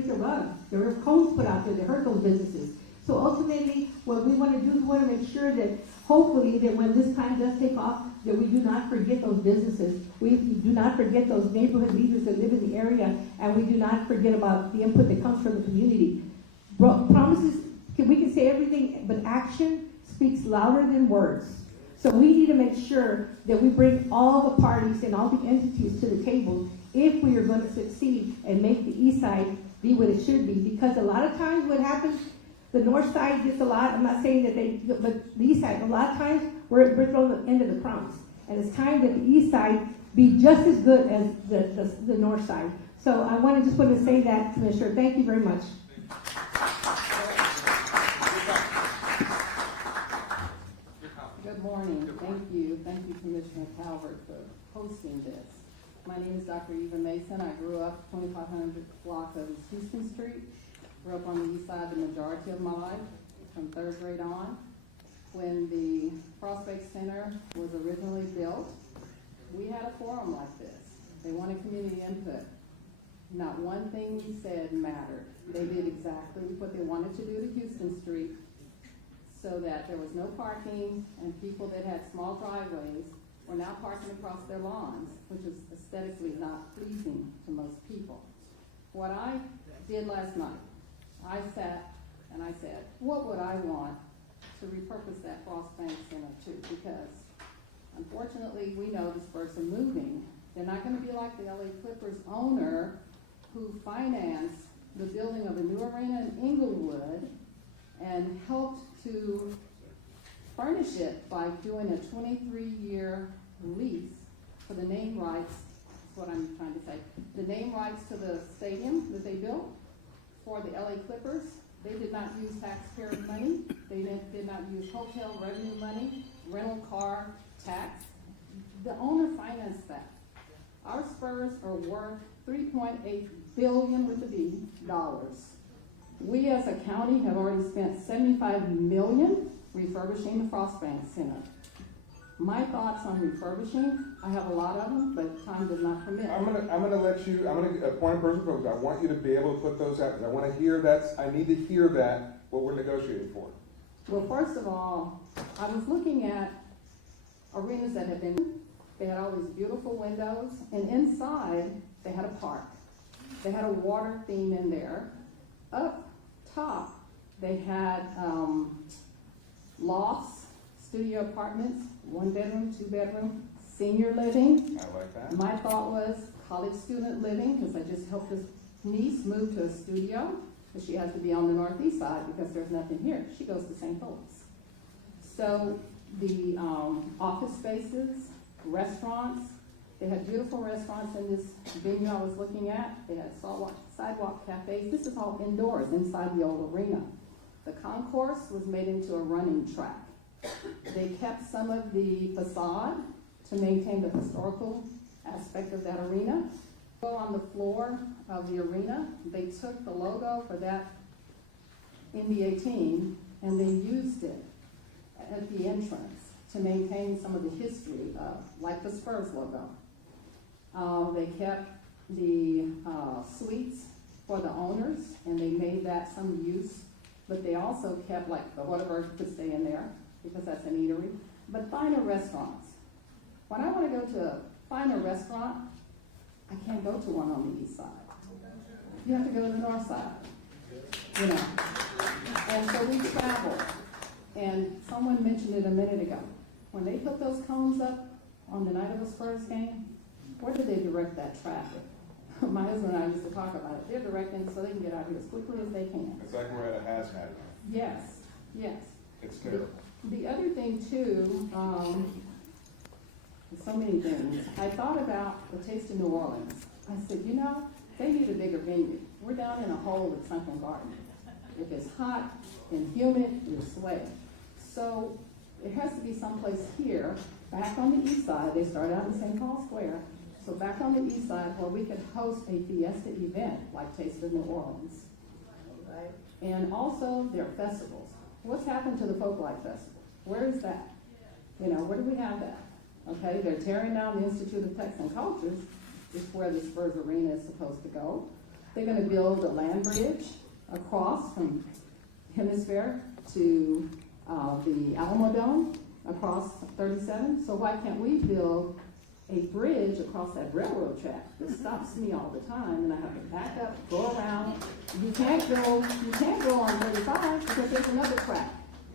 break the rug. There were cones put out there that hurt those businesses. So ultimately, what we want to do is we want to make sure that hopefully that when this time does take off, that we do not forget those businesses. We do not forget those neighborhood leaders that live in the area, and we do not forget about the input that comes from the community. Promises, we can say everything, but action speaks louder than words. So we need to make sure that we bring all the parties and all the entities to the table if we are going to succeed and make the east side be what it should be. Because a lot of times what happens, the north side gets a lot, I'm not saying that but the east side, a lot of times we're thrown the end of the crumbs. And it's time that the east side be just as good as the north side. So I just want to say that, Commissioner. Thank you very much. Good morning. Thank you. Thank you, Commissioner Calvert, for hosting this. My name is Dr. Eva Mason. I grew up 2500 block of Houston Street. Grew up on the east side the majority of my life, from third grade on. When the Prospect Center was originally built, we had a forum like this. They wanted community input. Not one thing we said mattered. They did exactly what they wanted to do to Houston Street, so that there was no parking, and people that had small driveways were now parking across their lawns, which is aesthetically not pleasing to most people. What I did last night, I sat and I said, what would I want to repurpose that Frost Bank Center to? Because unfortunately, we know the Spurs are moving. They're not going to be like the LA Clippers owner who financed the building of a new arena in Inglewood and helped to furnish it by doing a 23-year lease for the name rights. That's what I'm trying to say. The name rights to the stadium that they built for the LA Clippers. They did not use taxpayer money. They did not use hotel revenue money, rental car tax. The owner financed that. Our Spurs are worth $3.8 billion with a B dollars. We as a county have already spent $75 million refurbishing the Frost Bank Center. My thoughts on refurbishing, I have a lot of them, but time does not permit. I'm gonna point of personal privilege. I want you to be able to put those out, because I want to hear that. I need to hear that, what we're negotiating for. Well, first of all, I was looking at arenas that had been, they had all these beautiful windows, and inside they had a park. They had a water theme in there. Up top, they had lofts, studio apartments, 1 bedroom, 2 bedroom, senior living. I like that. My thought was college student living, because I just helped this niece move to a studio, but she has to be on the northeast side because there's nothing here. She goes to St. Louis. So the office spaces, restaurants, they had beautiful restaurants in this venue I was looking at. They had sidewalk cafes. This is all indoors inside the old arena. The concourse was made into a running track. They kept some of the facade to maintain the historical aspect of that arena. On the floor of the arena, they took the logo for that NBA team and they used it at the entrance to maintain some of the history of, like the Spurs logo. They kept the suites for the owners, and they made that some use, but they also kept, like, the Whataburger could stay in there, because that's an eatery, but finer restaurants. When I want to go to a finer restaurant, I can't go to one on the east side. You have to go to the north side, you know. And so we travel, and someone mentioned it a minute ago. When they put those cones up on the night of a Spurs game, where do they direct that traffic? My husband and I used to talk about it. They're directing so they can get out here as quickly as they can. It's like we're at a hazmat. Yes, yes. It's terrible. The other thing too, so many things. I thought about the Taste of New Orleans. I said, you know, they need a bigger venue. We're down in a hole at Sunken Garden. If it's hot and humid, you're sweating. So it has to be someplace here, back on the east side. They started out in St. Paul Square. So back on the east side where we could host a fiesta event like Taste of New Orleans. Right. And also their festivals. What's happened to the Folklife Festival? Where is that? You know, where do we have that? Okay, they're tearing down the Institute of Texan Cultures, is where the Spurs Arena is supposed to go. They're gonna build a land bridge across from Hemisphere to the Alamo Dome across 37. So why can't we build a bridge across that railroad track that stops me all the time, and I have to back up, go around. You can't go on 35 because there's another track.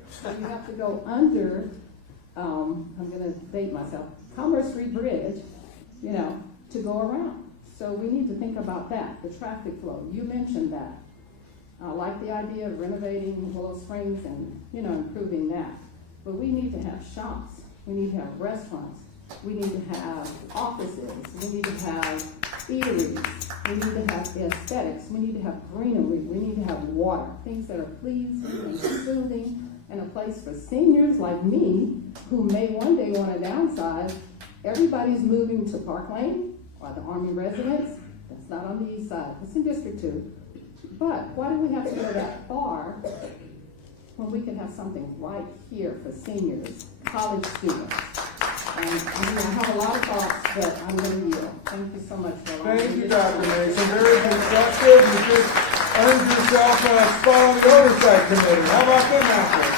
So you have to go under, I'm gonna date myself, Commerce Street Bridge, you know, to go around. So we need to think about that, the traffic flow. You mentioned that. I like the idea of renovating Willow Springs and, you know, improving that. But we need to have shops, we need to have restaurants, we need to have offices, we need to have eateries, we need to have aesthetics, we need to have greenery, we need to have water, things that are pleasing and soothing, and a place for seniors like me, who may one day want to downsize. Everybody's moving to Park Lane, or the Army residence. That's not on the east side, it's in District 2. But why do we have to go that far when we can have something right here for seniors, college students? And I have a lot of thoughts, but I'm going to yield. Thank you so much for allowing me. Thank you, Dr. Mason. Very constructive. You just earned yourself a spot on the oversight committee. How about them apples?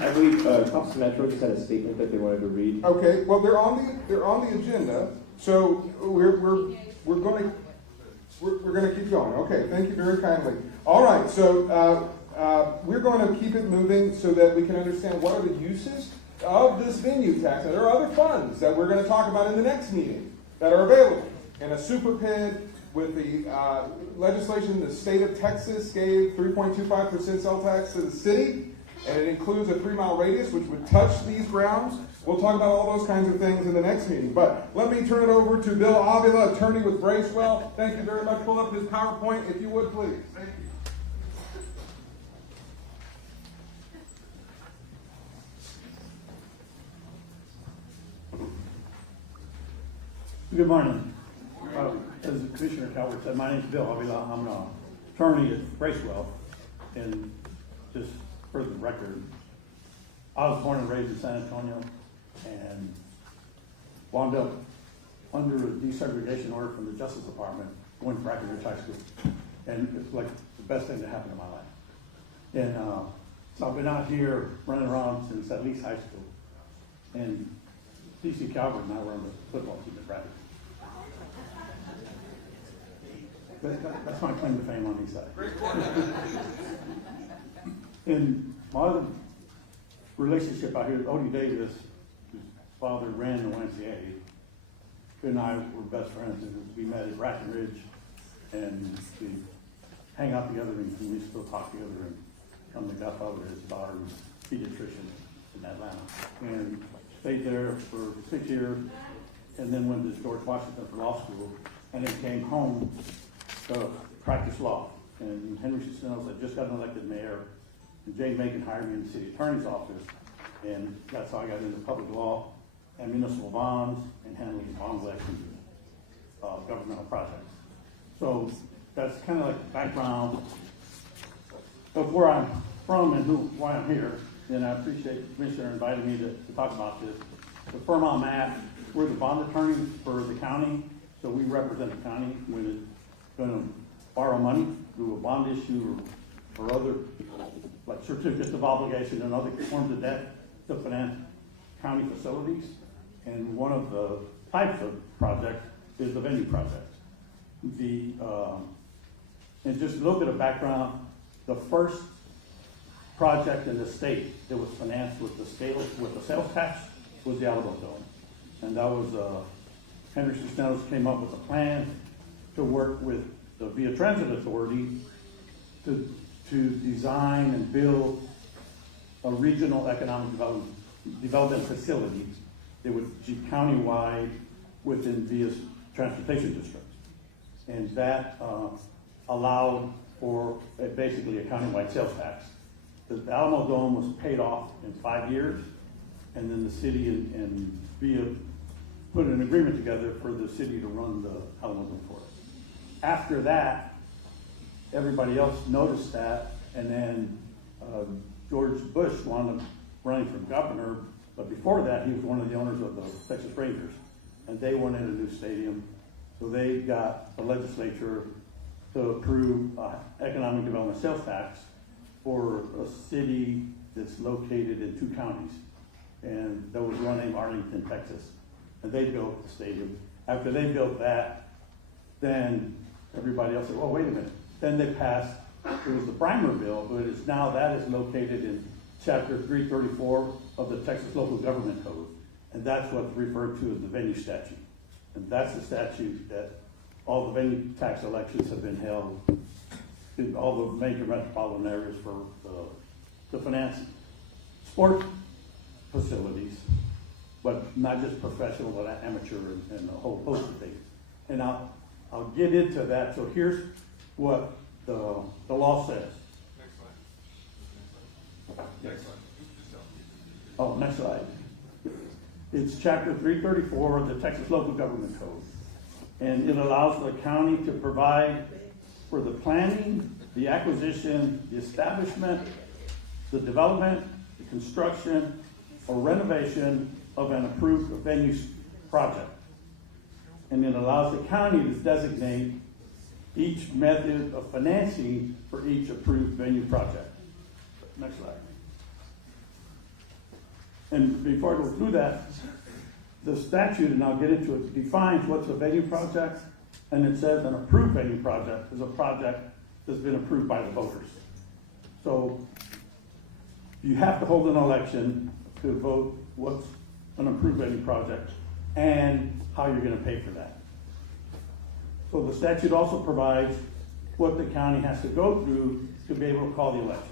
I believe Thompson Metro just had a statement that they wanted to read. Okay, well, they're on the agenda, so we're gonna keep going. Okay, thank you very kindly. All right, so we're going to keep it moving so that we can understand what are the uses of this venue tax. And there are other funds that we're going to talk about in the next meeting that are available. And a super PID with the legislation, the state of Texas gave 3.25% sales tax to the city, and it includes a 3-mile radius, which would touch these grounds. We'll talk about all those kinds of things in the next meeting. But let me turn it over to Bill Avila, attorney with Bracewell. Thank you very much. Pull up his PowerPoint, if you would, please. Thank you. Good morning. As Commissioner Calvert said, my name is Bill Avila. I'm an attorney at Bracewell. And just for the record, I was born and raised in San Antonio and wound up under a desegregation order from the Justice Department going to Breckenridge High School. And it's like the best thing to happen in my life. And so I've been out here running around since at least high school. And D.C. Calvert and I were on the football team at Bradford. That's my claim to fame on these sides. In my other relationship out here, Odie Davis, whose father ran the YMCA, and I were best friends, and we met at Breckenridge, and we hang out together, and we still talk together, and I'm the godfather of his daughter's pediatrician in Atlanta. And stayed there for 6 years, and then went to George Washington for law school, and then came home to practice law. And Henry Cisneros had just gotten elected mayor, and Jay Macon hired me in the city attorney's office, and that's how I got into public law and municipal bonds and handling bond collections, governmental projects. So that's kind of like background of where I'm from and why I'm here. And I appreciate the commissioner inviting me to talk about this. The firm I'm at, we're the bond attorneys for the county, so we represent the county when it's going to borrow money through a bond issue or other, like certificates of obligation and other forms of debt to finance county facilities. And one of the types of projects is the venue project. And just a little bit of background, the first project in the state that was financed with the sales tax was the Alamo Dome. And that was, Henry Cisneros came up with a plan to work with the Via Transit Authority to design and build a regional economic development facility that would be countywide within Via's transportation district. And that allowed for basically a countywide sales tax. The Alamo Dome was paid off in 5 years, and then the city and Via put an agreement together for the city to run the Alamo Dome for it. After that, everybody else noticed that, and then George Bush wound up running for governor, but before that, he was one of the owners of the Texas Rangers, and they wanted a new stadium, So they got the legislature to approve economic development sales tax for a city that's located in 2 counties. And there was one named Arlington, Texas. And they built the stadium. After they built that, then everybody else said, well, wait a minute. Then they passed, it was the primer bill, but it's now that is located in chapter 334 of the Texas Local Government Code. And that's what's referred to as the venue statute. And that's the statute that all the venue tax elections have been held in all the major metropolitan areas for to finance sports facilities, but not just professional, but amateur and a whole host of things. And I'll get into that. So here's what the law says. Next slide. Oh, next slide. It's chapter 334 of the Texas Local Government Code. And it allows the county to provide for the planning, the acquisition, the establishment, the development, the construction, or renovation of an approved venue project. And it allows the county to designate each method of financing for each approved venue project. Next slide. And before I go through that, the statute, and I'll get into it, defines what's a venue project, and it says an approved venue project is a project that's been approved by the voters. So you have to hold an election to vote what's an approved venue project and how you're going to pay for that. So the statute also provides what the county has to go through to be able to call the election.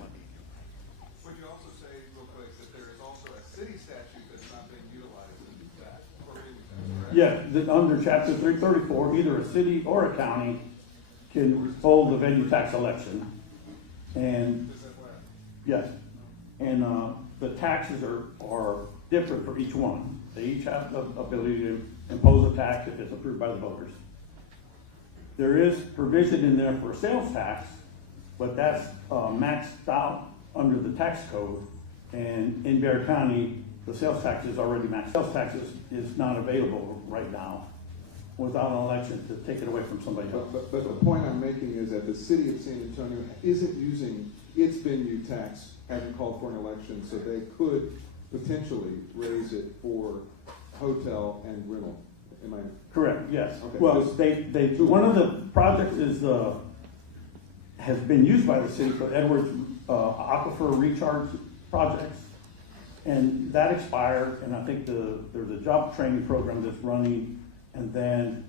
Would you also say, real quick, that there is also a city statute that's not being utilized in that? Or correct? Yeah, that under chapter 334, either a city or a county can hold the venue tax election. And Is that where? yes, and the taxes are different for each one. They each have the ability to impose a tax if it's approved by the voters. There is provision in there for a sales tax, but that's maxed out under the tax code. And in Bexar County, the sales tax is already maxed. Sales tax is not available right now without an election to take it away from somebody else. But the point I'm making is that the city of San Antonio isn't using its venue tax, having called for an election, so they could potentially raise it for hotel and rental. Am I? Correct, yes. Okay. Well, one of the projects has been used by the city for Edwards Aquifer Recharge projects. And that expired, and I think there's a job training program that's running, and then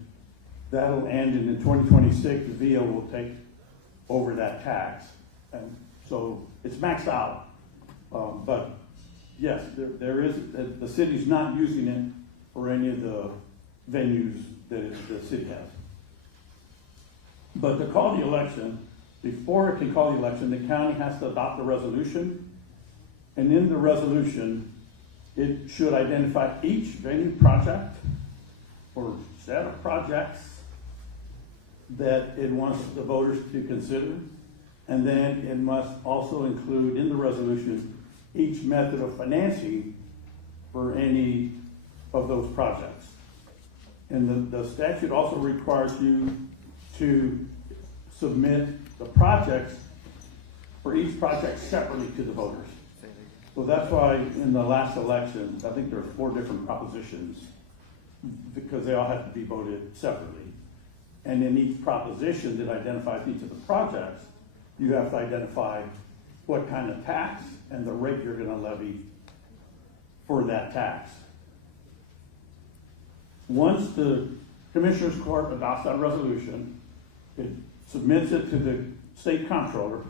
that'll end, and in 2026, the VO will take over that tax. And so it's maxed out. But yes, there is, the city's not using it for any of the venues that the city has. But to call the election, before it can call the election, the county has to adopt a resolution. And in the resolution, it should identify each venue project or set of projects that it wants the voters to consider. And then it must also include in the resolution each method of financing for any of those projects. And the statute also requires you to submit the projects for each project separately to the voters. So that's why in the last election, I think there were 4 different propositions because they all have to be voted separately. And in each proposition that identifies each of the projects, you have to identify what kind of tax and the rate you're going to levy for that tax. Once the Commissioner's Court adopts that resolution, it submits it to the state comptroller,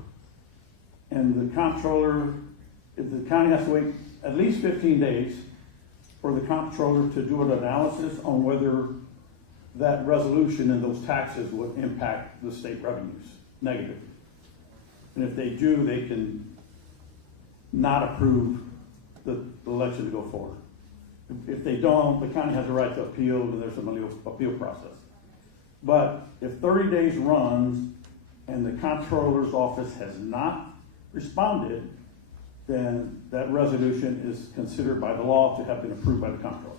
and the comptroller, if the county has to wait at least 15 days for the comptroller to do an analysis on whether that resolution and those taxes would impact the state revenues negatively. And if they do, they can not approve the election to go forward. If they don't, the county has a right to appeal, and there's an appeal process. But if 30 days runs and the comptroller's office has not responded, then that resolution is considered by the law to have been approved by the comptroller.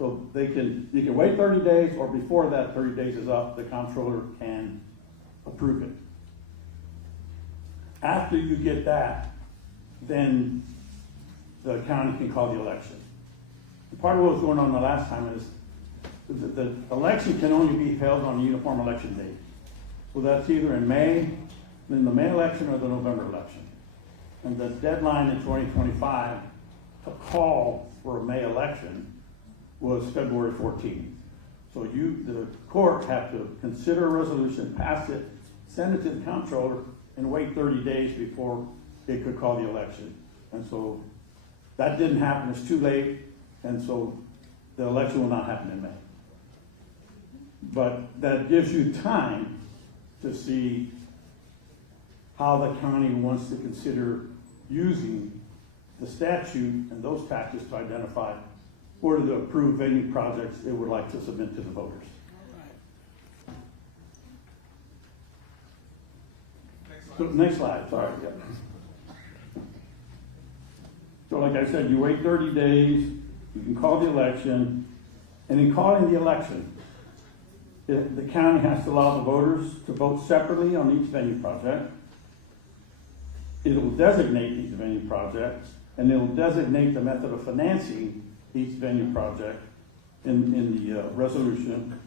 So you can wait 30 days, or before that 30 days is up, the comptroller can approve it. After you get that, then the county can call the election. Part of what was going on the last time is the election can only be held on a uniform election date. So that's either in May, then the May election, or the November election. And the deadline in 2025 to call for a May election was February 14th. So the court had to consider a resolution, pass it, send it to the comptroller, and wait 30 days before it could call the election. And so that didn't happen, it's too late, and so the election will not happen in May. But that gives you time to see how the county wants to consider using the statute and those taxes to identify what are the approved venue projects it would like to submit to the voters. So, next slide, sorry. Yeah. So like I said, you wait 30 days, you can call the election, and in calling the election, the county has to allow the voters to vote separately on each venue project. It will designate each venue project, and it will designate the method of financing each venue project in the resolution.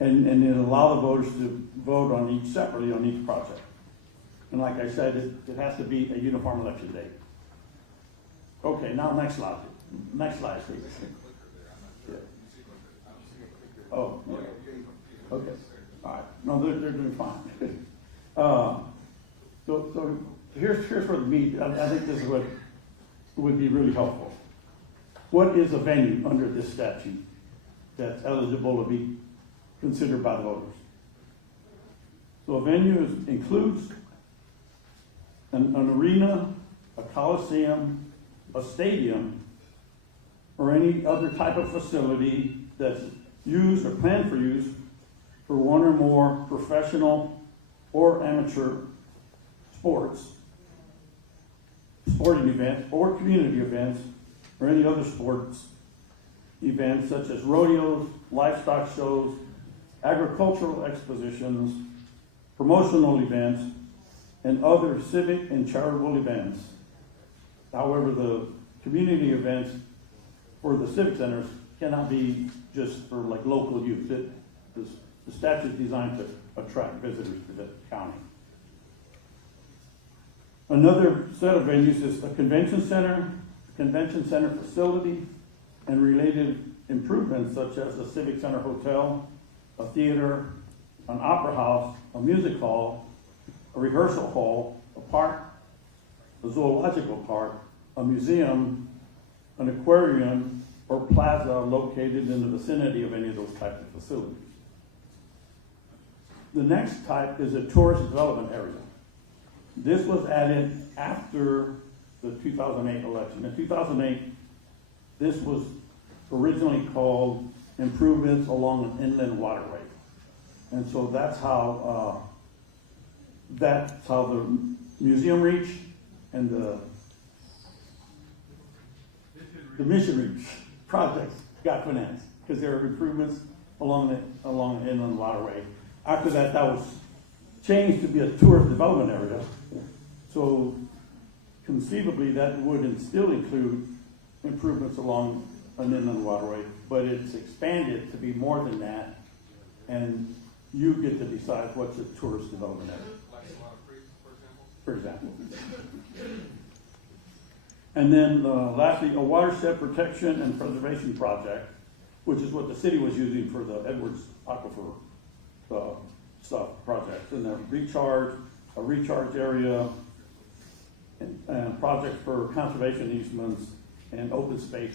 And it'll allow the voters to vote on each separately on each project. And like I said, it has to be a uniform election date. Okay, now next slide. Next slide, please. Yeah. Oh, yeah. Okay. All right. No, they're doing fine. So here's where the meat. I think this is what would be really helpful. What is a venue under this statute that's eligible to be considered by the voters? So a venue includes an arena, a coliseum, a stadium, or any other type of facility that's used or planned for use for one or more professional or amateur sporting events, or community events, or any other sports events such as rodeos, livestock shows, agricultural expositions, promotional events, and other civic and charitable events. However, the community events for the civic centers cannot be just for like local use. The statute is designed to attract visitors to the county. Another set of venues is a convention center facility, and related improvements such as a civic center hotel, a theater, an opera house, a music hall, a rehearsal hall, a park, a zoological park, a museum, an aquarium, or plaza located in the vicinity of any of those types of facilities. The next type is a tourist development area. This was added after the 2008 election. In 2008, this was originally called improvements along an inland waterway. And so that's how the museum reach and the mission reach projects got financed, because there were improvements along the inland waterway. After that, that was changed to be a tourist development area. So conceivably, that would still include improvements along an inland waterway, but it's expanded to be more than that, and you get to decide what's a tourist development area. Like a lot of creeks, For example. And then lastly, a watershed protection and preservation project, which is what the city was using for the Edwards Aquifer project, and a recharge area, and projects for conservation easements and open space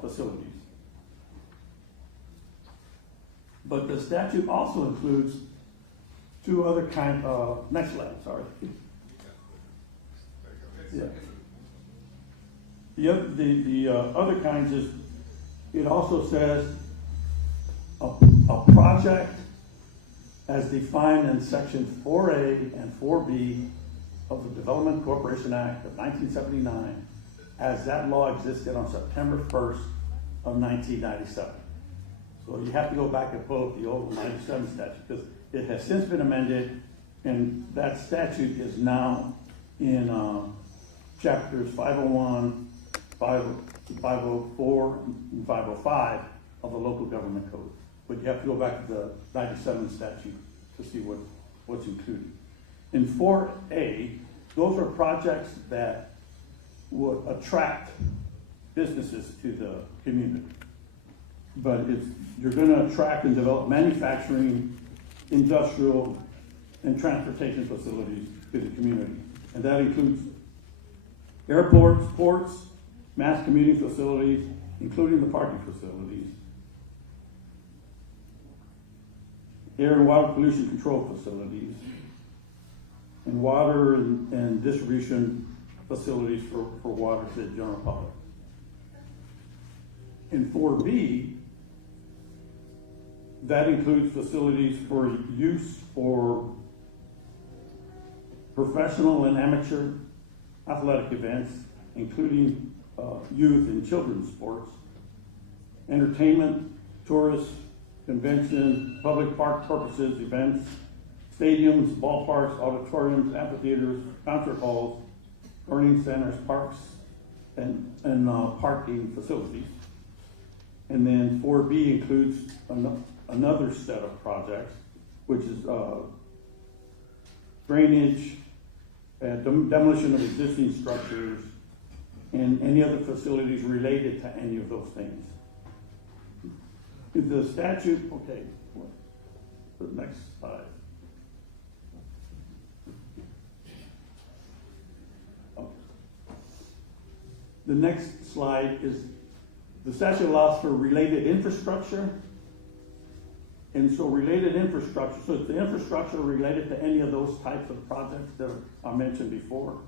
facilities. But the statute also includes two other kind of, next slide, sorry. Yeah. The other kinds is, it also says a project as defined in section 4A and 4B of the Development Corporation Act of 1979 as that law existed on September 1st of 1997. So you have to go back and pull up the old 97 statute, because it has since been amended, and that statute is now in chapters 501, 504, and 505 of the local government code. But you have to go back to the 97 statute to see what's included. In 4A, those are projects that would attract businesses to the community. But you're going to attract and develop manufacturing, industrial, and transportation facilities to the community. And that includes airports, ports, mass commuting facilities, including the parking facilities, air and water pollution control facilities, and water and distribution facilities for water to the general public. In 4B, that includes facilities for use for professional and amateur athletic events, including youth and children's sports, entertainment, tourist, convention, public park purposes, events, stadiums, ballparks, auditoriums, amphitheaters, concert halls, learning centers, parks, and parking facilities. And then 4B includes another set of projects, which is drainage, demolition of existing structures, and any other facilities related to any of those things. The statute, okay, the next slide. The next slide is, the statute allows for related infrastructure. And so related infrastructure, so it's the infrastructure related to any of those types of projects that I mentioned before.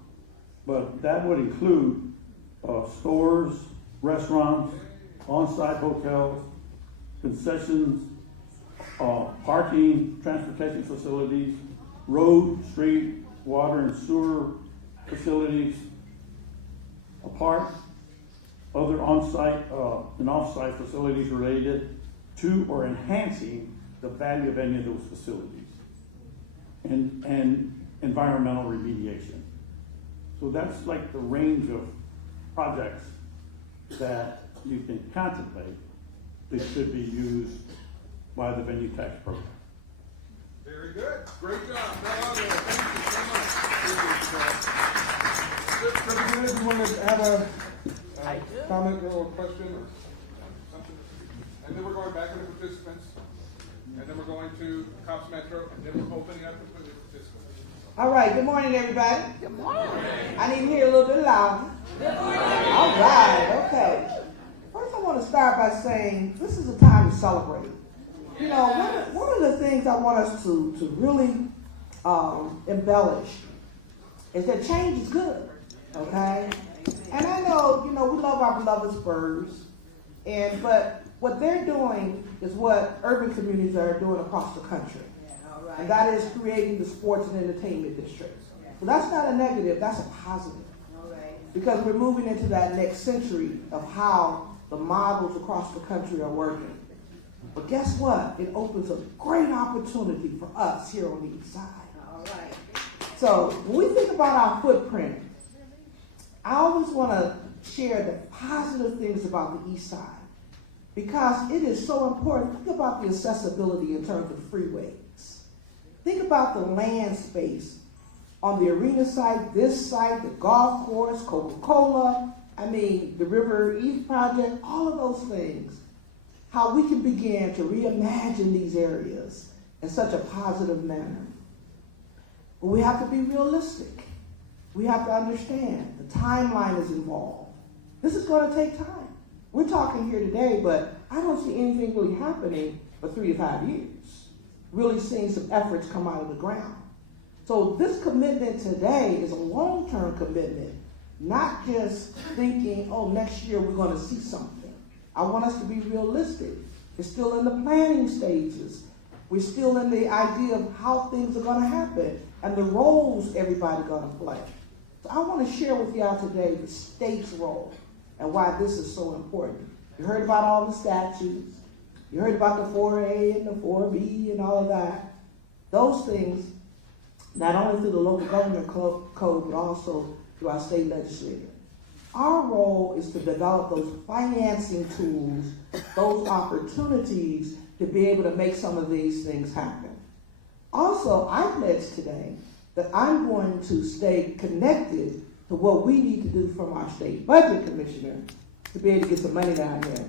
But that would include stores, restaurants, on-site hotels, concessions, parking, transportation facilities, road, street, water and sewer facilities, a park, other on-site and off-site facilities related to or enhancing the value of any of those facilities, and environmental remediation. So that's like the range of projects that you can contemplate that should be used by the venue tax program. Very good. Great job. Thank you so much. Representative, you want to have a comment or question or something? And then we're going back to the participants, and then we're going to Cops Metro, and then we're opening up for the participants. All right, good morning, everybody. Good morning. I need to hear a little bit louder. Good morning. All right, okay. First, I want to start by saying this is a time to celebrate. You know, one of the things I want us to really embellish is that change is good, okay? And I know, you know, we love our beloved Spurs, but what they're doing is what urban communities are doing across the country. And that is creating the sports and entertainment districts. So that's not a negative, that's a positive. Because we're moving into that next century of how the models across the country are working. But guess what? It opens a great opportunity for us here on the East Side. All right. So when we think about our footprint, I always want to share the positive things about the East Side because it is so important. Think about the accessibility in terms of freeways. Think about the land space on the arena site, this site, the golf course, Coca-Cola, the River East Project, all of those things. How we can begin to reimagine these areas in such a positive manner. But we have to be realistic. We have to understand the timeline is involved. This is going to take time. We're talking here today, but I don't see anything really happening for 3 to 5 years. Really seeing some efforts come out of the ground. So this commitment today is a long-term commitment, not just thinking, oh, next year we're going to see something. I want us to be realistic. It's still in the planning stages. We're still in the idea of how things are going to happen and the roles everybody's going to play. So I want to share with y'all today the state's role and why this is so important. You heard about all the statutes. You heard about the 4A and the 4B and all of that. Those things, not only through the local government code, but also through our state legislature. Our role is to develop those financing tools, those opportunities to be able to make some of these things happen. Also, I pledge today that I'm going to stay connected to what we need to do from our state budget commissioner to be able to get some money down here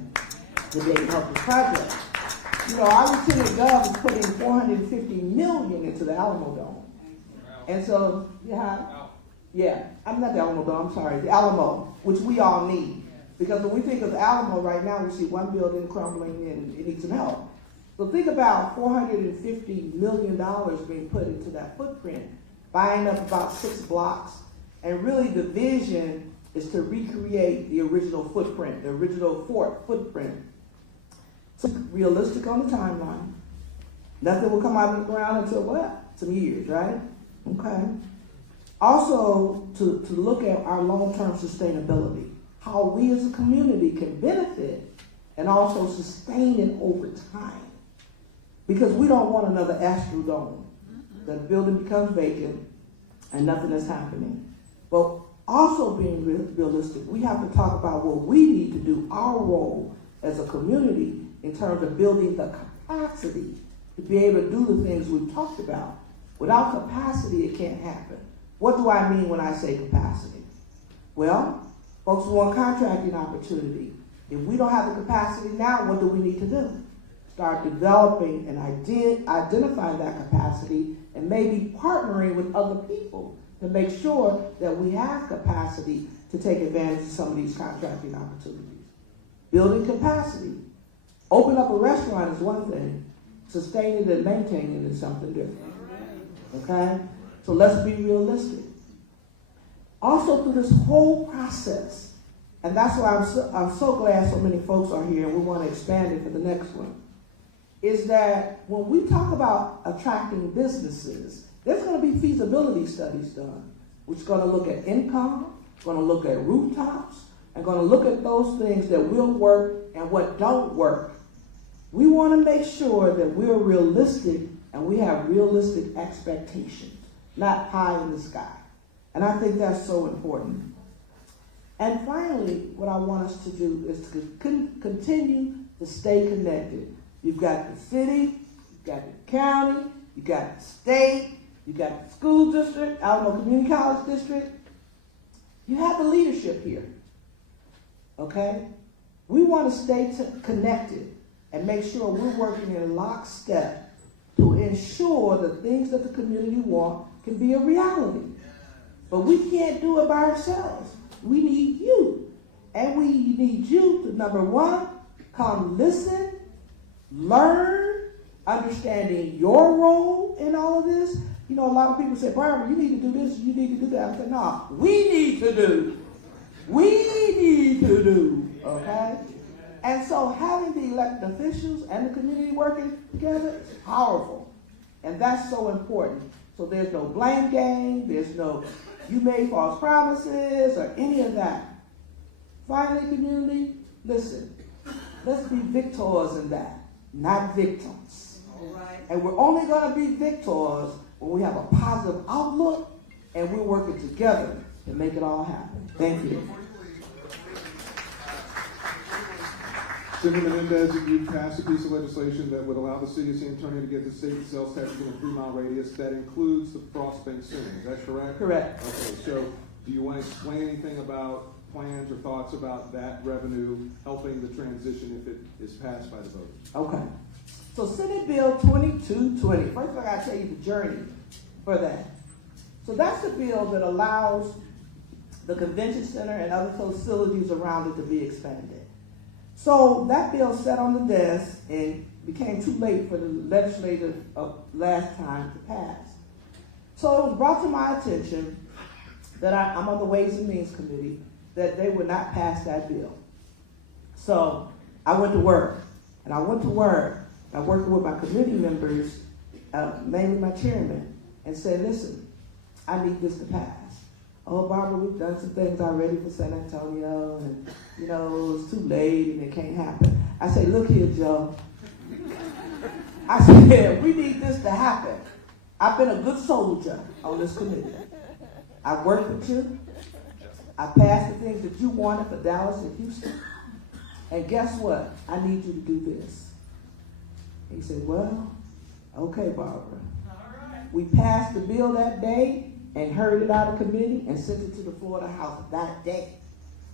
to be able to help this project. You know, our lieutenant gov is putting $450 million into the Alamo Dome. And so, I'm not the Alamo Dome, I'm sorry, the Alamo, which we all need. Because when we think of the Alamo right now, we see one building crumbling and it needs some help. So think about $450 million being put into that footprint, buying up about 6 blocks, and really the vision is to recreate the original footprint, the original fort footprint. So realistic on the timeline. Nothing will come out of the ground until what? Some years, right? Okay. Also, to look at our long-term sustainability, how we as a community can benefit and also sustain it over time. Because we don't want another Astrodome. The building becomes vacant and nothing is happening. But also being realistic, we have to talk about what we need to do, our role as a community in terms of building the capacity to be able to do the things we've talked about. Without capacity, it can't happen. What do I mean when I say capacity? Well, folks want contracting opportunity. If we don't have the capacity now, what do we need to do? Start developing and identifying that capacity and maybe partnering with other people to make sure that we have capacity to take advantage of some of these contracting opportunities. Building capacity. Open up a restaurant is one thing. Sustaining and maintaining is something different. Okay? So let's be realistic. Also through this whole process, and that's why I'm so glad so many folks are here and we want to expand it for the next one, is that when we talk about attracting businesses, there's going to be feasibility studies done, which is going to look at income, going to look at rooftops, and going to look at those things that will work and what don't work. We want to make sure that we're realistic and we have realistic expectations, not pie in the sky. And I think that's so important. And finally, what I want us to do is to continue to stay connected. You've got the city, you've got the county, you've got the state, you've got the school district, Alamo Community College District. You have the leadership here, okay? We want to stay connected and make sure we're working in lockstep to ensure the things that the community want can be a reality. But we can't do it by ourselves. We need you. And we need you to, number one, come listen, learn, understanding your role in all of this. You know, a lot of people say, Barbara, you need to do this, you need to do that. I said, no, we need to do. We need to do, okay? And so having the elected officials and the community working together is powerful. And that's so important. So there's no blame game, there's no you made false promises or any of that. Finally, community, listen, let's be victors in that, not victims. All right. And we're only going to be victors when we have a positive outlook and we're working together to make it all happen. Thank you. Senator Menendez, you passed a piece of legislation that would allow the city of San Antonio to get the state sales tax within a 3-mile radius. That includes the Frost Bank Center. Is that correct? Correct. Okay, so do you want to explain anything about plans or thoughts about that revenue helping the transition if it is passed by the voters? Okay. So Senate Bill 2220. First, I got to tell you the journey for that. So that's the bill that allows the convention center and other facilities around it to be expanded. So that bill sat on the desk and became too late for the legislature of last time to pass. So it was brought to my attention that I'm on the Ways and Means Committee, that they would not pass that bill. So I went to work, and I went to work, and I worked with my committee members, mainly my chairman, and said, listen, I need this to pass. oh, Barbara, we've done some things already for San Antonio, and, you know, it's too late and it can't happen. I say, look here, Joe. I said, we need this to happen. I've been a good soldier on this committee. I've worked with you. I passed the things that you wanted for Dallas and Houston. And guess what? I need you to do this. He said, well, okay, Barbara. We passed the bill that day and heard it out of committee and sent it to the floor of the House that day,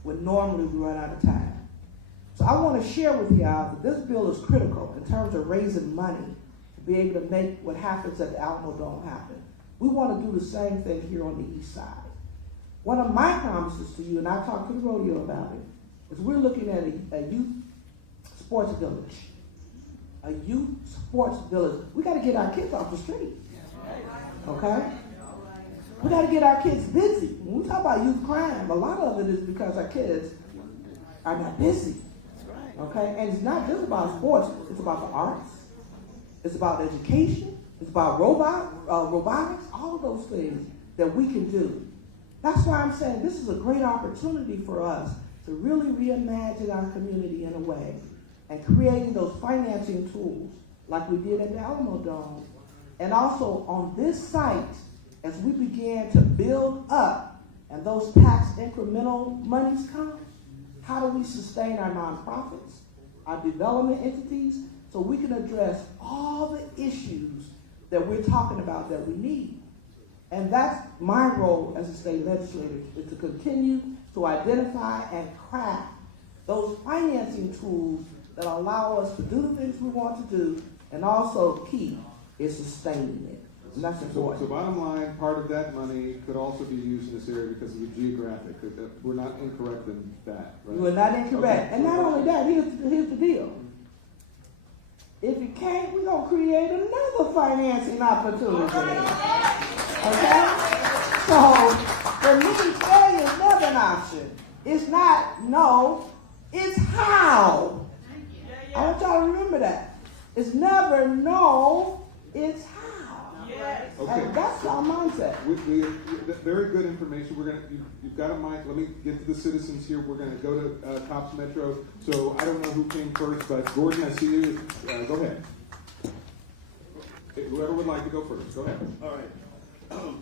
when normally we run out of time. So I want to share with y'all that this bill is critical in terms of raising money to be able to make what happens at the Alamo Dome happen. We want to do the same thing here on the east side. One of my promises to you, and I talked to the rodeo about it, is we're looking at a youth sports village. A youth sports village. We got to get our kids off the street. Okay? We got to get our kids busy. When we talk about youth crime, a lot of it is because our kids are not busy. Okay? And it's not just about sports. It's about the arts. It's about education. It's about robotics. All of those things that we can do. That's why I'm saying this is a great opportunity for us to really reimagine our community in a way and creating those financing tools like we did at the Alamo Dome. And also on this site, as we began to build up and those tax incremental monies come, how do we sustain our nonprofits, our development entities, so we can address all the issues that we're talking about that we need. And that's my role as a state legislator, is to continue to identify and craft those financing tools that allow us to do the things we want to do, and also key is sustaining it. And that's important. So bottom line, part of that money could also be used in this area because of the geographic. We're not incorrect in that, right? We're not incorrect. Okay. And not only that, here's the deal. If you can't, we're going to create another financing opportunity. Okay? So, for me, failure is never an option. It's not no, it's how. I want y'all to remember that. It's never no, it's how. Okay. And that's our mindset. We very good information. You've got a mic. Let me get to the citizens here. We're going to go to Cops Metro. So I don't know who came first, but Gordon, I see you. Go ahead. Whoever would like to go first, go ahead. All right.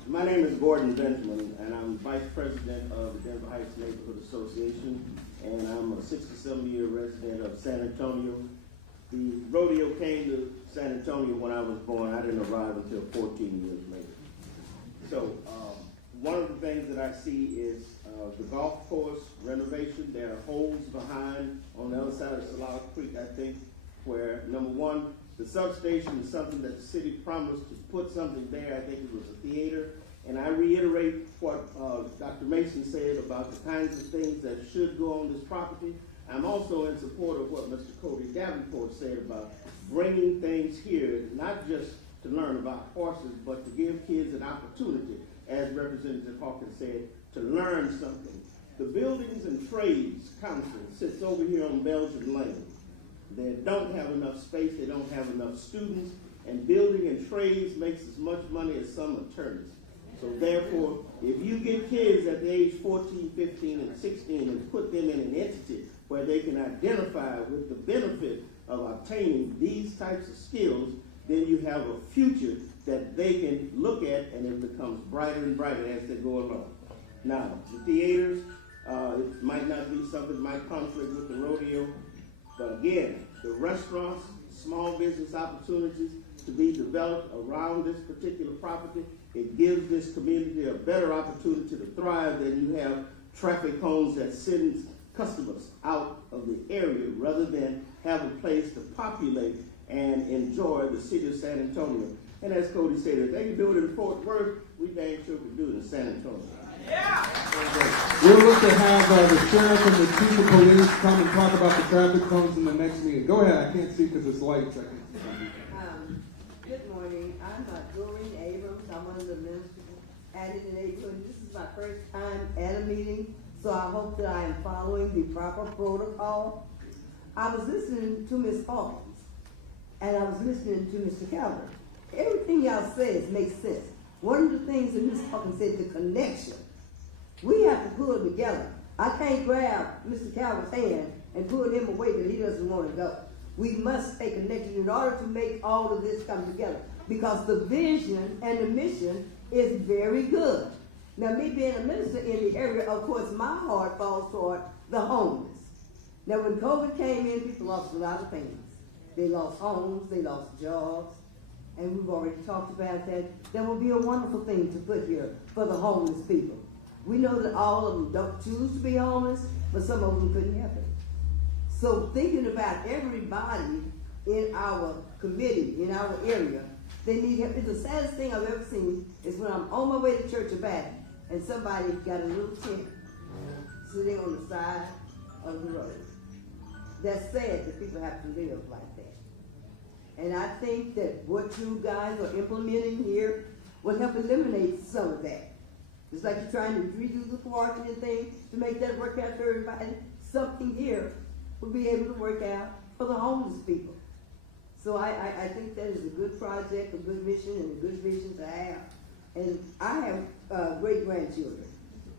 My name is Gordon Benjamin, and I'm Vice President of the Denver Heights Neighborhood Association, and I'm a 67-year resident of San Antonio. The rodeo came to San Antonio when I was born. I didn't arrive until 14 years later. So one of the things that I see is the golf course renovation. There are holes behind on the other side of Salado Creek, I think, where, number one, the substation is something that the city promised to put something there. I think it was a theater. And I reiterate what Dr. Mason said about the kinds of things that should go on this property. I'm also in support of what Mr. Cody Davenport said about bringing things here, not just to learn about horses, but to give kids an opportunity, as Representative Hawkins said, to learn something. The Buildings and Trades Council sits over here on Belgian Lane. They don't have enough space, they don't have enough students, and building and trades makes as much money as some attorneys. So therefore, if you get kids at the age 14, 15, and 16 and put them in an entity where they can identify with the benefit of obtaining these types of skills, then you have a future that they can look at, and it becomes brighter and brighter as they go along. Now, the theaters, it might not be something that might conflict with the rodeo, but again, the restaurants, small business opportunities to be developed around this particular property, it gives this community a better opportunity to thrive than you have traffic cones that sends customers out of the area rather than have a place to populate and enjoy the city of San Antonio. And as Cody said, if they can do it in Fort Worth, we dang sure can do it in San Antonio. We'll look to have the sheriff and the chief of police come and talk about the traffic cones in the next meeting. Go ahead. I can't see because it's lights. Good morning. I'm Doreen Abrams. I'm one of the ministers added in the neighborhood. This is my first time at a meeting, so I hope that I am following the proper protocol. I was listening to Ms. Hawkins, and I was listening to Mr. Calvert. Everything y'all says makes sense. One of the things that Ms. Hawkins said, the connection. We have to pull together. I can't grab Mr. Calvert's hand and pull him away that he doesn't want to go. We must stay connected in order to make all of this come together, because the vision and the mission is very good. Now, me being a minister in the area, of course, my heart falls toward the homeless. Now, when COVID came in, people lost a lot of things. They lost homes, they lost jobs, and we've already talked about that. That would be a wonderful thing to put here for the homeless people. We know that all of them don't choose to be homeless, but some of them couldn't help it. So thinking about everybody in our committee, in our area, they need help. It's the saddest thing I've ever seen is when I'm on my way to church or back, and somebody got a little tent sitting on the side of the road. That's sad that people have to live like that. And I think that what you guys are implementing here will help eliminate some of that. It's like you're trying to redo the parking and things to make that work out for everybody. Something here will be able to work out for the homeless people. So I think that is a good project, a good mission, and a good vision to have. And I have great-grandchildren.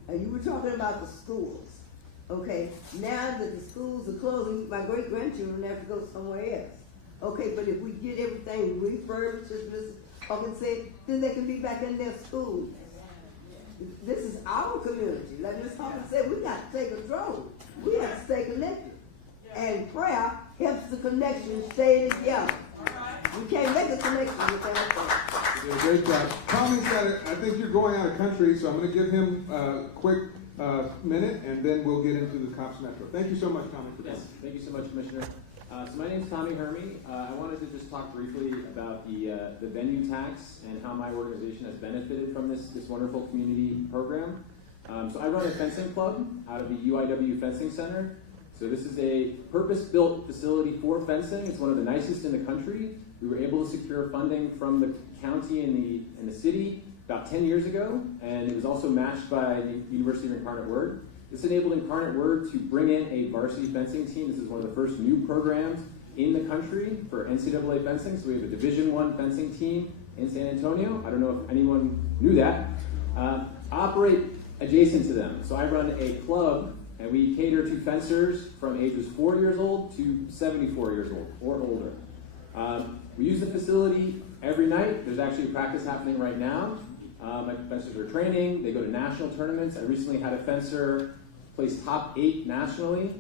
And you were talking about the schools. Okay, now that the schools are closing, my great-grandchildren have to go somewhere else. Okay, but if we get everything refurbished, as Mr. Hawkins said, then they can be back in their schools. This is our community. Like Ms. Hawkins said, we got to take control. We have to stay connected. And prayer helps the connection stay together. We can't make a connection without that. You did a great job. Tommy's got it. I think you're going out of country, so I'm going to give him a quick minute, and then we'll get into the Cops Metro. Thank you so much, Tommy. Yes, thank you so much, Commissioner. So my name is Tommy Hermy. I wanted to just talk briefly about the venue tax and how my organization has benefited from this wonderful community program. So I run a fencing club out of the UIW Fencing Center. So this is a purpose-built facility for fencing. It's one of the nicest in the country. We were able to secure funding from the county and the city about 10 years ago, and it was also matched by the University of Incarnate Word. This enabled Incarnate Word to bring in a varsity fencing team. This is one of the first new programs in the country for NCAA fencing. So we have a Division I fencing team in San Antonio. I don't know if anyone knew that. Operate adjacent to them. So I run a club, and we cater to fencers from ages 4 years old to 74 years old or older. We use the facility every night. There's actually a practice happening right now. My fencers are training. They go to national tournaments. I recently had a fencer place top 8 nationally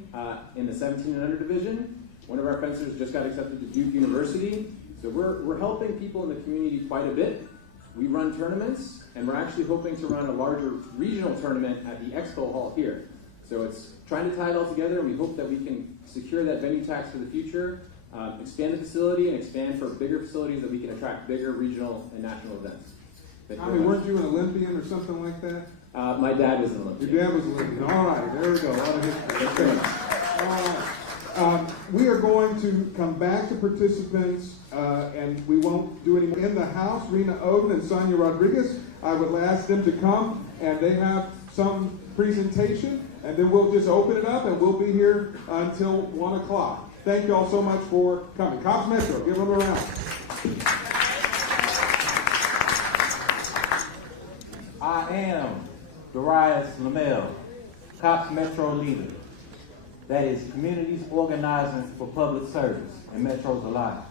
in the 17 and under division. One of our fencers just got accepted to Duke University. So we're helping people in the community quite a bit. We run tournaments, and we're actually hoping to run a larger regional tournament at the Expo Hall here. So it's trying to tie it all together, and we hope that we can secure that venue tax for the future, expand the facility, and expand for bigger facilities that we can attract bigger regional and national events. Tommy, weren't you an Olympian or something like that? My dad was an Olympian. Your dad was an Olympian. All right, there we go. A lot of history. Okay. All right. We are going to come back to participants, and we won't do any more. In the house, Rena Oden and Sonia Rodriguez, I would ask them to come, and they have some presentation, and then we'll just open it up, and we'll be here until 1 o'clock. Thank you all so much for coming. Cops Metro, give them a round. I am Darius Lamel, Cops Metro leader. That is Communities Organizing for Public Service and Metros Alive.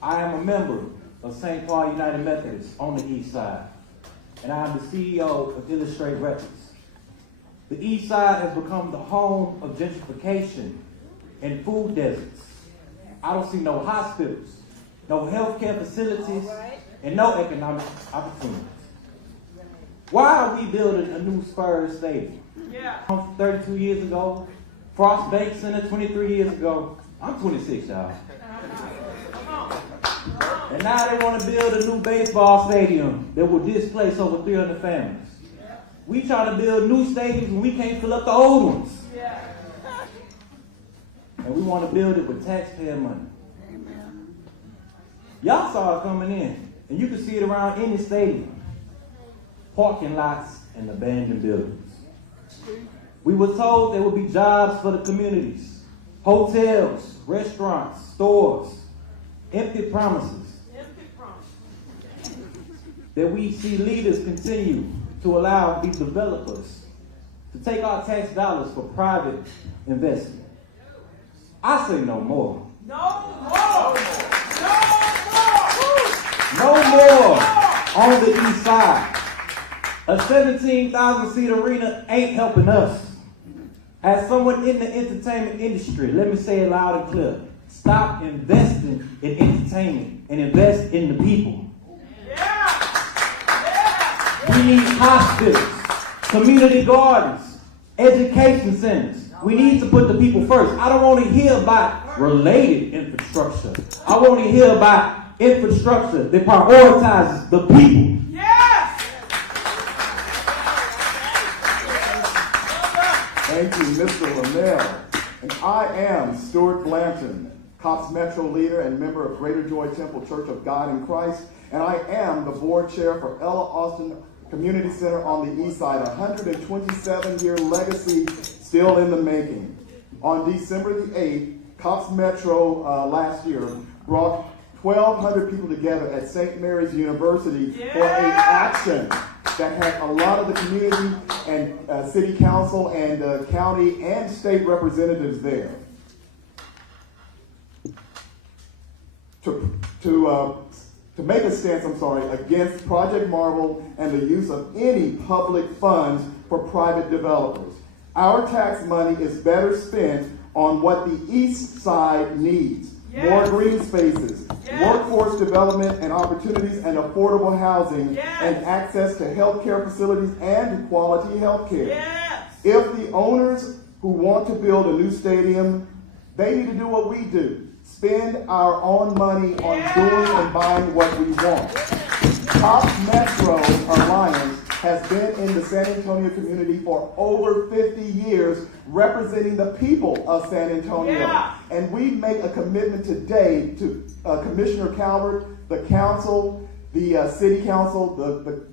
I am a member of St. Paul United Methodist on the East Side, and I am the CEO of Illustrate Records. The East Side has become the home of gentrification and food deserts. I don't see no hospitals, no healthcare facilities, and no economic opportunities. Why are we building a new Spurs stadium? 32 years ago, Frost Bank Center 23 years ago. I'm 26, y'all. And now they want to build a new baseball stadium that will displace over 300 families. We try to build new stadiums and we can't fill up the old ones. And we want to build it with taxpayer money. Y'all saw it coming in, and you can see it around any stadium. Parking lots and abandoned buildings. We were told there would be jobs for the communities, hotels, restaurants, stores, empty promises. That we see leaders continue to allow the developers to take our tax dollars for private investment. I say no more. No more on the east side. A 17,000-seat arena ain't helping us. As someone in the entertainment industry, let me say it loud and clear. Stop investing in entertainment and invest in the people. We need hospitals, community gardens, education centers. We need to put the people first. I don't want to hear about related infrastructure. I want to hear about infrastructure that prioritizes the people. Thank you, Mr. Lamel. And I am Stuart Blanton, Cops Metro leader and member of Greater Joy Temple Church of God in Christ. And I am the board chair for Ella Austin Community Center on the East Side, a 127-year legacy still in the making. On December the 8th, Cops Metro last year brought 1,200 people together at St. Mary's University for an action that had a lot of the community and city council and county and state representatives there. To make a stance, against Project Marvel and the use of any public funds for private developers. Our tax money is better spent on what the East Side needs. More green spaces, workforce development and opportunities and affordable housing, and access to healthcare facilities and quality healthcare. If the owners who want to build a new stadium, they need to do what we do. Spend our own money on doing and buying what we want. Cops Metro Alliance has been in the San Antonio community for over 50 years, representing the people of San Antonio. And we make a commitment today to Commissioner Calvert, the council, the city council,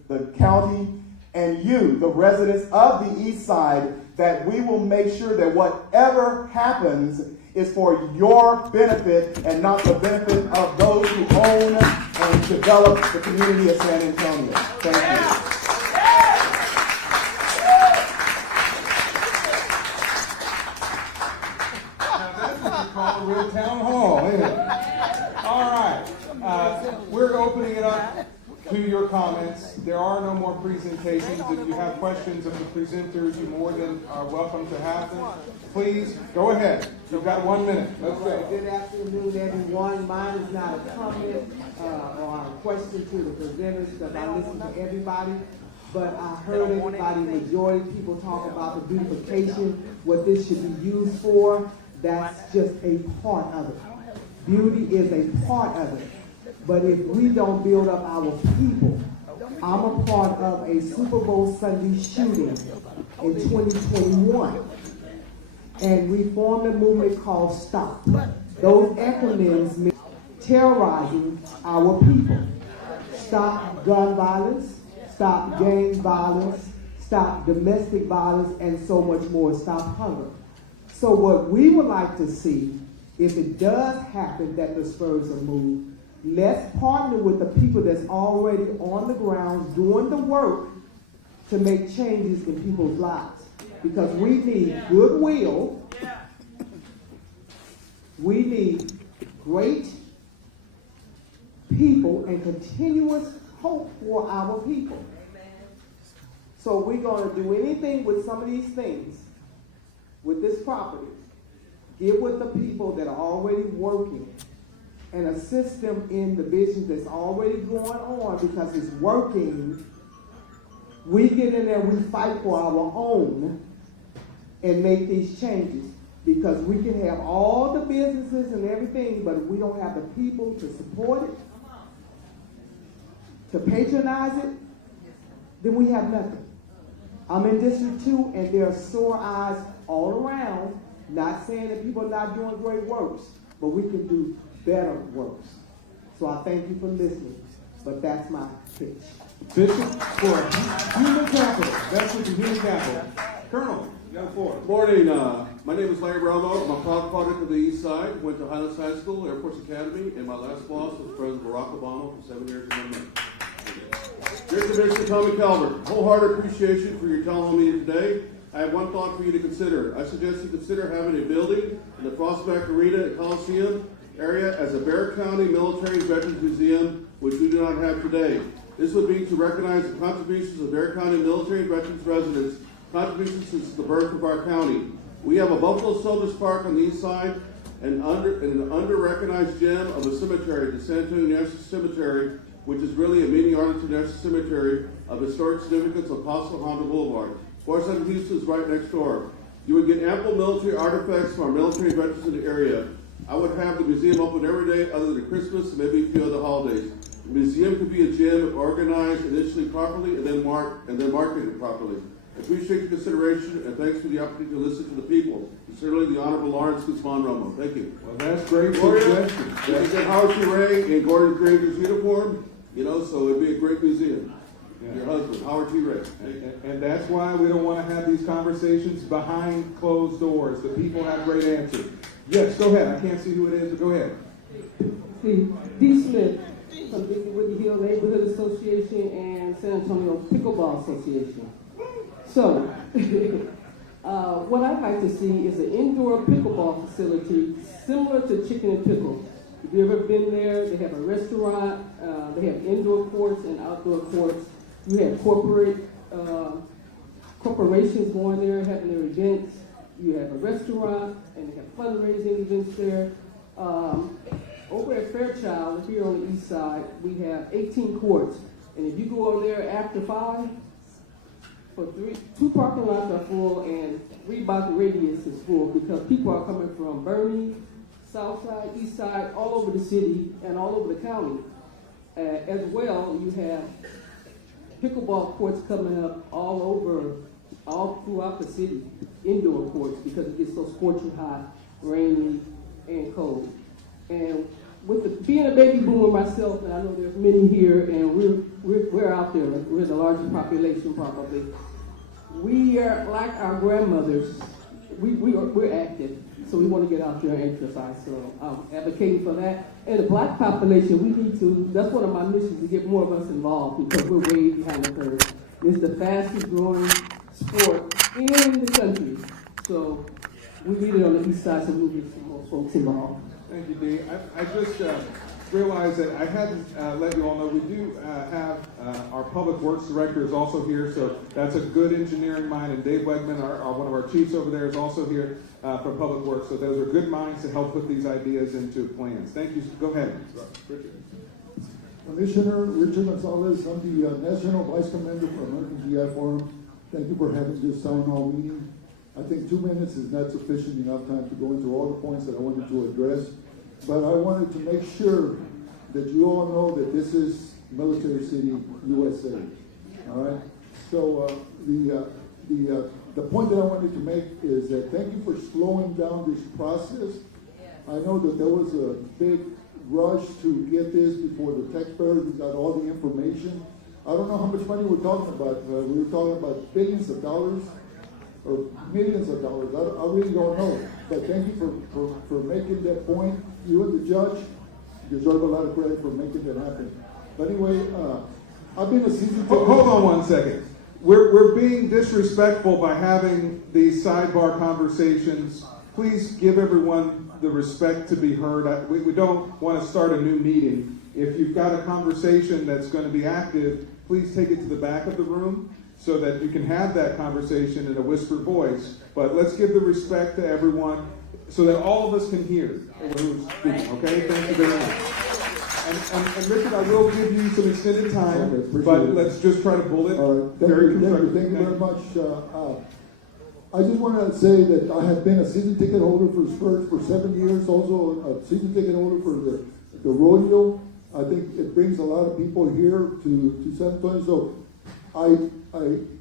the county, and you, the residents of the East Side, that we will make sure that whatever happens is for your benefit and not the benefit of those who own and develop the community of San Antonio. Thank you. Call a real town hall, isn't it? All right. We're opening it up to your comments. There are no more presentations. If you have questions of the presenters, you're more than welcome to have them. Please, go ahead. You've got 1 minute. Let's go. Good afternoon, everyone. Mine is not a comment or a question to the presenters because I listen to everybody. But I heard everybody, majority people talk about the beautification, what this should be used for. That's just a part of it. Beauty is a part of it. But if we don't build up our people, I'm a part of a Super Bowl Sunday shooting in 2021. And we formed a movement called STOP. Those acronyms mean terrorizing our people. Stop gun violence, stop gang violence, stop domestic violence, and so much more. Stop hunger. So what we would like to see, if it does happen that the Spurs are moved, let's partner with the people that's already on the ground doing the work to make changes in people's lives. Because we need goodwill, we need great people and continuous hope for our people. So we're going to do anything with some of these things, with this property, get with the people that are already working and assist them in the business that's already going on because it's working. We get in there, we fight for our own and make these changes because we can have all the businesses and everything, but if we don't have the people to support it, to patronize it, then we have nothing. I'm in District 2 and there are sore eyes all around, not saying that people are not doing great works, but we can do better works. So I thank you for listening, but that's my pitch. Bishop for human capital. That's what the human capital. Colonel, you got the floor. Morning. My name is Larry Brownbaugh. I'm a proud product of the East Side. Went to Highlands High School, Air Force Academy, and my last boss was President Barack Obama for 7 years and 1 month. Dear Commissioner Tommy Calvert, wholehearted appreciation for your town hall meeting today. I have one thought for you to consider. I suggest you consider having a building in the Frostback Arena at Coliseum area as a Bexar County Military Veterans Museum, which we do not have today. This would be to recognize the contributions of Bexar County military veterans residents, contributions since the birth of our county. We have a Buffalo Soldiers Park on the east side and an under-recognized gem of a cemetery, the San Antonio National Cemetery, which is really a mini Arlington National Cemetery of historic significance on Apostle Honda Boulevard. Fort St. Houston is right next door. You would get ample military artifacts from our military veterans in the area. I would have the museum open every day other than Christmas and maybe a few other holidays. The museum could be a gym if organized initially properly and then marketed properly. I appreciate your consideration and thanks for the opportunity to listen to the people. Sincerely, the Honorable Lawrence Guzman Romo. Thank you. Well, that's great Gloria, suggestion. you can get Howard T. Ray in Gordon Granger's uniform, so it'd be a great museum. Yeah. Your husband, Howard T. Ray. And that's why we don't want to have these conversations behind closed doors. The people have great answers. Yes, go ahead. I can't see who it is, but go ahead. See, D. Smith from Big Woody Hill Neighborhood Association and San Antonio Pickleball Association. So, what I'd like to see is an indoor pickleball facility similar to Chicken and Pickle. If you've ever been there, they have a restaurant, they have indoor courts and outdoor courts. You have corporations going there having their events. You have a restaurant, and they have fundraising events there. Over at Fairchild, here on the east side, we have 18 courts. And if you go over there after 5, two parking lots are full and 3 block radius is full because people are coming from Bernie, south side, east side, all over the city and all over the county. As well, you have pickleball courts coming up all throughout the city, indoor courts, because it gets so scorching hot, rainy, and cold. And with being a baby boomer myself, and I know there's many here, and we're out there. We're the largest population probably. We are like our grandmothers. We're active, so we want to get out there and exercise. So I'm advocating for that. And the black population, we need to. That's one of my missions, to get more of us involved because we're way behind the curve. It's the fastest growing sport in the country. So we need it on the east side, so we'll get some more folks involved. Thank you, Dee. I just realized that I hadn't let you all know we do have our Public Works Director is also here, so that's a good engineering mind, and Dave Wegman, one of our chiefs over there, is also here from Public Works, so those are good minds to help put these ideas into plans. Thank you. Go ahead. Richard. Commissioner Richard Gonzalez, I'm the National Vice Commander for American GI Forum. Thank you for having this town hall meeting. I think 2 minutes is not sufficient enough time to go into all the points that I wanted to address, but I wanted to make sure that you all know that this is Military City, USA. All right. So the point that I wanted to make is that thank you for slowing down this process. I know that there was a big rush to get this before the taxpayers got all the information. I don't know how much money we're talking about. We were talking about billions of dollars or millions of dollars. I really don't know. But thank you for making that point. You and the judge deserve a lot of credit for making that happen. But anyway, I've been a season ticket. Hold on 1 second. We're being disrespectful by having these sidebar conversations. Please give everyone the respect to be heard. We don't want to start a new meeting. If you've got a conversation that's going to be active, please take it to the back of the room so that you can have that conversation in a whispered voice. But let's give the respect to everyone so that all of us can hear who's speaking, okay? Thank you very much. And Richard, I will give you some extended time, but let's just try to bullet very constructively. Thank you very much. I just want to say that I have been a season ticket holder for Spurs for 7 years, also a season ticket holder for the rodeo. I think it brings a lot of people here to San Antonio. So I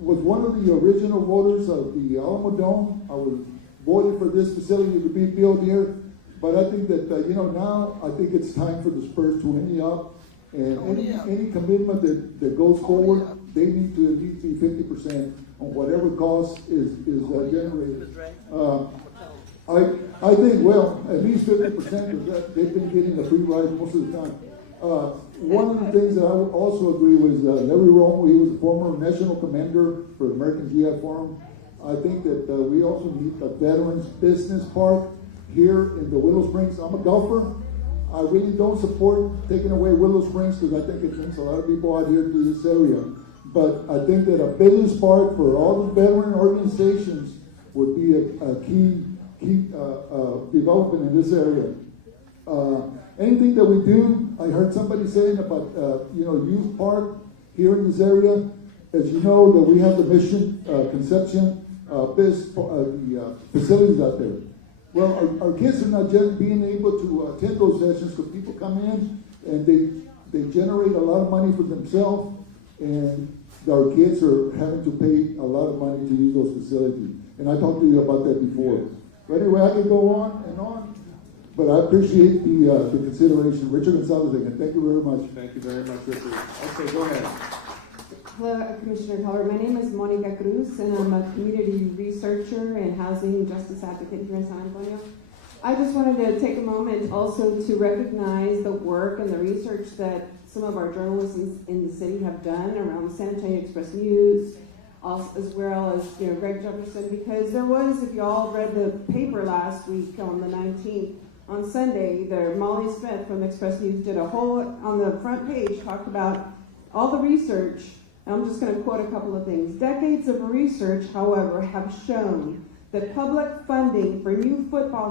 was one of the original voters of the Alamo Dome. I was voted for this facility to be built here. But I think that, now I think it's time for the Spurs to ante up. And any commitment that goes forward, they need to at least be 50% on whatever cost is generated. I think, well, at least 50% of that, they've been getting a free ride most of the time. One of the things that I would also agree with Larry Romo. He was a former national commander for the American GI Forum. I think that we also need a veterans business park here in the Willow Springs. I'm a golfer. I really don't support taking away Willow Springs because I think it brings a lot of people out here to this area. But I think that a business park for all the veteran organizations would be a key development in this area. Anything that we do, I heard somebody saying about youth park here in this area. As you know, that we have the Mission Conception facilities out there. Well, our kids are not just being able to attend those sessions because people come in and they generate a lot of money for themselves, and our kids are having to pay a lot of money to use those facilities. And I talked to you about that before. But anyway, I can go on and on, but I appreciate the consideration. Richard Gonzalez again. Thank you very much. Thank you very much, Richard. Okay, go ahead. Hello, Commissioner Colbert. My name is Monica Cruz, and I'm a community researcher and housing justice advocate here in San Antonio. I just wanted to take a moment also to recognize the work and the research that some of our journalists in the city have done around the San Antonio Express News, as well as Greg Jefferson, because there was, if you all read the paper last week on the 19th, on Sunday, Molly Smith from Express News did a whole, on the front page, talked about all the research. I'm just going to quote a couple of things. Decades of research, however, have shown that public funding for new football